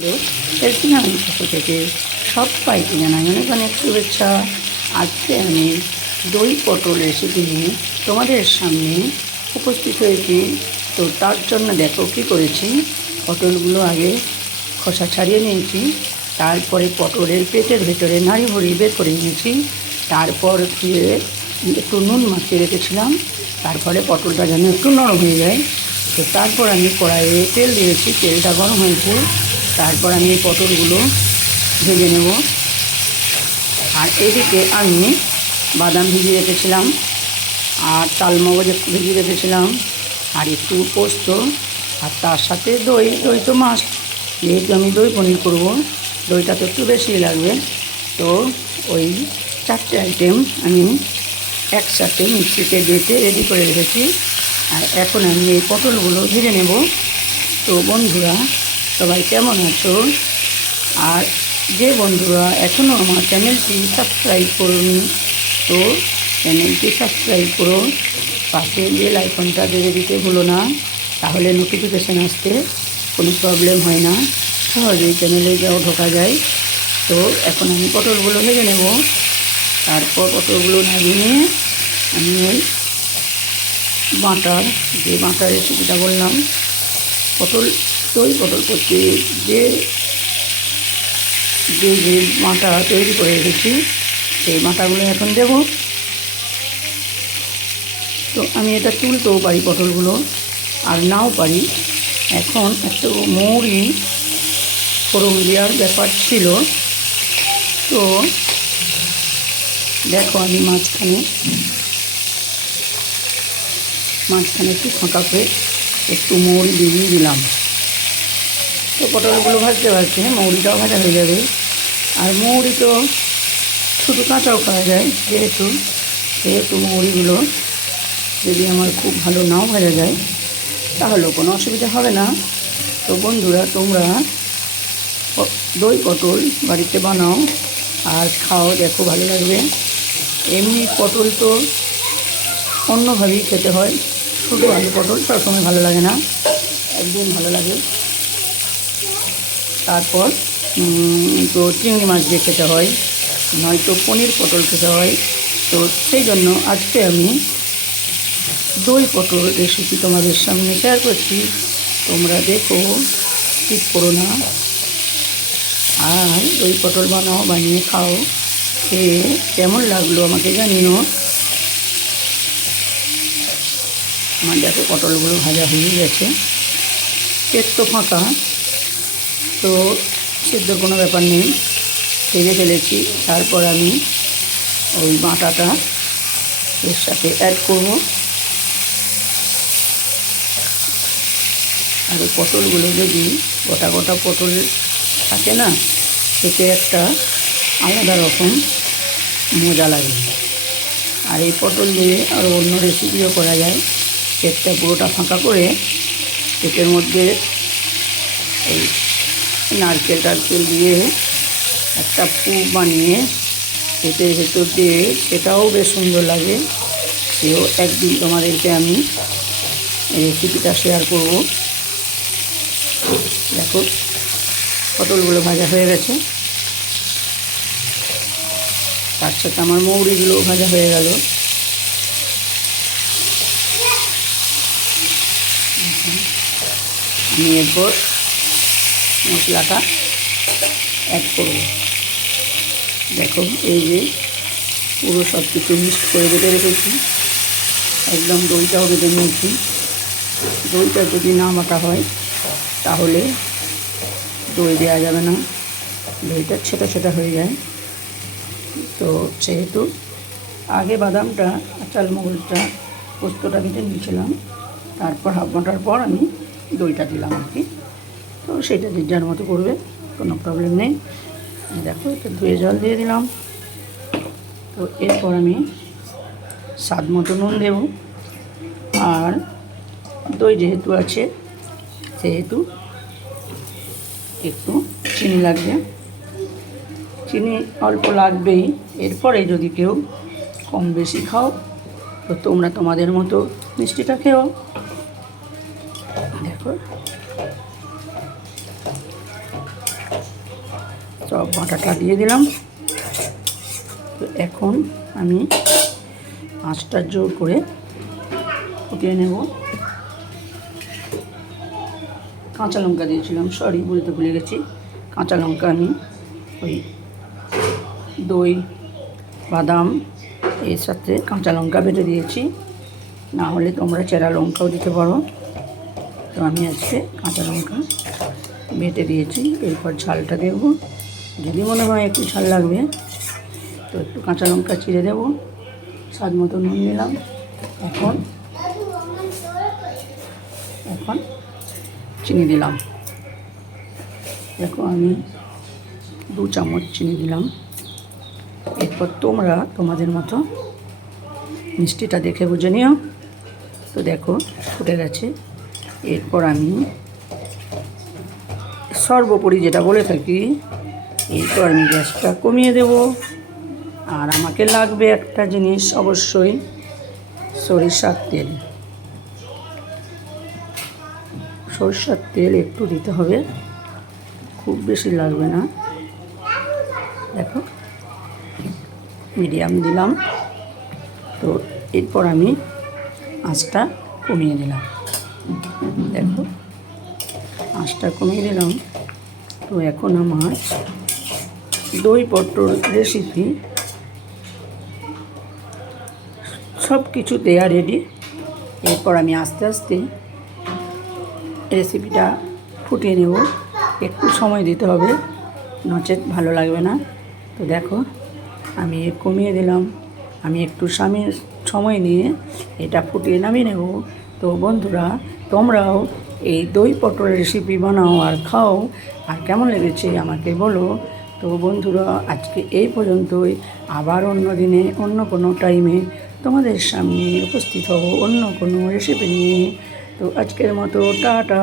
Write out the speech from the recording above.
Healthy আমি পক্ষ থেকে সবাইকে জানাই অনেক অনেক শুভেচ্ছা। আজকে আমি দই পটল রেসিপি নিয়ে তোমাদের সামনে উপস্থিত হয়েছি। তো তার জন্য দেখো কী করেছি। পটলগুলো আগে খোসা ছাড়িয়ে নিয়েছি, তারপরে পটলের পেটের ভেতরে নাড়ি ভরি বের করে নিয়েছি, তারপর দিয়ে একটু নুন মাখিয়ে রেখেছিলাম, তারপরে পটলটা যেন একটু নরম হয়ে যায়। তো তারপর আমি কড়াইয়ে তেল দিয়েছি, তেলটা গরম হয়েছে, তারপর আমি এই পটলগুলো ভেজে নেব। আর এদিকে আমি বাদাম ভিজিয়ে রেখেছিলাম, আর চালমগজ একটু ভিজিয়ে রেখেছিলাম, আর একটু পোস্ত, আর তার সাথে দই। দই তো মাস্ট, যেহেতু আমি দই পনির করব, দইটা তো একটু বেশি লাগবে। তো ওই চারটে আইটেম আমি একসাথে মিক্সিতে বেটে রেডি করে রেখেছি। আর এখন আমি এই পটলগুলো ভেজে নেব। তো বন্ধুরা সবাই কেমন আছো? আর যে বন্ধুরা এখনও আমার চ্যানেলটি সাবস্ক্রাইব করুন, তো চ্যানেলটি সাবস্ক্রাইব করো, পাশে বেল আইকনটা দেবে দিতে ভুলো না, তাহলে নোটিফিকেশান আসতে কোনো প্রবলেম হয় না, সহজেই চ্যানেলে যাও ঢোকা যায়। তো এখন আমি পটলগুলো ভেজে নেব। তারপর পটলগুলো নামিয়ে নিয়ে আমি ওই বাটার রেসিপিটা বললাম, পটল করতে যে যে যে বাটা তৈরি করে রেখেছি, সেই বাটাগুলো এখন দেব। তো আমি এটা তুলতেও পারি পটলগুলো, আর নাও পারি। এখন একটু মৌরি ফোড়ন দেওয়ার ব্যাপার ছিল। তো দেখো আমি মাঝখানে একটু ফাঁকা করে একটু মৌরি দিয়ে দিলাম। তো পটলগুলো ভাজতে ভাজতে মৌরিটাও ভাজা হয়ে যাবে। আর মৌরি তো শুধু কাঁচাও খাওয়া যায়, যেহেতু মৌরিগুলো যদি আমার খুব ভালো নাও ভাজা যায় তাহলেও কোনো অসুবিধা হবে না। তো বন্ধুরা তোমরা দই পটল বাড়িতে বানাও আর খাও, দেখো ভালো লাগবে। এমনি পটল তো অন্যভাবেই খেতে হয়, শুধু আলু পটল সবসময় ভালো লাগে না, একদিন ভালো লাগে। তারপর তো চিংড়ি মাছ দিয়ে খেতে হয়, নয়তো পনির পটল খেতে হয়। তো সেই জন্য আজকে আমি দই পটল রেসিপি তোমাদের সামনে শেয়ার করছি। তোমরা দেখো, স্কিপ করো না, আর দই পটল বানাও, বানিয়ে খাও, খেয়ে কেমন লাগলো আমাকে জানিও। আমার দেখো পটলগুলো ভাজা হয়ে গেছে, পেট তো ফাঁকা, তো সেদ্ধর কোনো ব্যাপার নেই, ভেজে ফেলেছি। তারপর আমি ওই বাটাটা এর সাথে অ্যাড করব। আর এই পটলগুলো যদি গোটা গোটা পটল থাকে না, এতে একটা আলাদা রকম মজা লাগে। আর এই পটল দিয়ে আরও অন্য রেসিপিও করা যায়। পেটটা পুরোটা ফাঁকা করে পেটের মধ্যে এই নারকেল দিয়ে একটা পুর বানিয়ে পেটের ভেতর দিয়ে, সেটাও বেশ সুন্দর লাগে। সেও একদিন তোমাদেরকে আমি রেসিপিটা শেয়ার করব। দেখো পটলগুলো ভাজা হয়ে গেছে, তার সাথে আমার মৌরিগুলোও ভাজা হয়ে গেল। আমি এরপর মশলাটা অ্যাড করব। দেখো এই যে পুরো সব কিছু মিক্সড করে বেটে রেখেছি, একদম দইটাও বেটে নিয়েছি। দইটা যদি না বাটা হয় তাহলে দই দেওয়া যাবে না, দইটা ছেটা ছেটা হয়ে যায়। তো সেহেতু আগে বাদামটা, চালমগজটা, পোস্তটা বেটে নিয়েছিলাম, তারপর হাফ ঘন্টার পর আমি দইটা দিলাম আর কি। তো সেটা যে যার মতো করবে, কোনো প্রবলেম নেই। দেখো এটা ধুয়ে জল দিয়ে দিলাম। তো এরপর আমি স্বাদ মতো নুন দেব, আর দই যেহেতু আছে সেহেতু একটু চিনি লাগবে, চিনি অল্প লাগবেই। এরপরে যদি কেউ কম বেশি খাও তো তোমরা তোমাদের মতো মিষ্টিটা খেও। দেখো সব বাটাটা দিয়ে দিলাম। তো এখন আমি আঁচটা জোর করে ফুটিয়ে নেব। কাঁচা লঙ্কা দিয়েছিলাম, সরি বলতে ভুলে গেছি। কাঁচা লঙ্কা আমি ওই দই বাদাম এর সাথে কাঁচা লঙ্কা বেটে দিয়েছি, না হলে তোমরা চেরা লঙ্কাও দিতে পারো। তো আমি আজকে কাঁচা লঙ্কা বেটে দিয়েছি। এরপর ঝালটা দেবো, যদি মনে হয় একটু ঝাল লাগবে তো একটু কাঁচা লঙ্কা চিড়ে দেবো। স্বাদ মতো নুন দিলাম। এখন চিনি দিলাম। দেখো আমি 2 চামচ চিনি দিলাম। এরপর তোমরা তোমাদের মতো মিষ্টিটা দেখে বুঝে নিও। তো দেখো ফুটে গেছে। এরপর আমি সর্বোপরি যেটা বলে থাকি, এরপর আমি গ্যাসটা কমিয়ে দেব। আর আমাকে লাগবে একটা জিনিস অবশ্যই, সরিষার তেল। সরিষার তেল একটু দিতে হবে, খুব বেশি লাগবে না। দেখো মিডিয়াম দিলাম। তো এরপর আমি আঁচটা কমিয়ে দিলাম। দেখো আঁচটা কমিয়ে দিলাম। তো এখন আমার দই পটল রেসিপি সব কিছু দেয়া রেডি। এরপর আমি আস্তে আস্তে রেসিপিটা ফুটিয়ে নেব। একটু সময় দিতে হবে, নচেত ভালো লাগবে না। তো দেখো আমি কমিয়ে দিলাম। আমি একটু সময় নিয়ে এটা ফুটিয়ে নামিয়ে নেব। তো বন্ধুরা, তোমরাও এই দই পটল রেসিপি বানাও আর খাও, আর কেমন লেগেছে আমাকে বলো। তো বন্ধুরা, আজকে এই পর্যন্তই। আবার অন্য দিনে অন্য কোনো টাইমে তোমাদের সামনে উপস্থিত হব অন্য কোনো রেসিপি নিয়ে। তো আজকের মতো টাটা।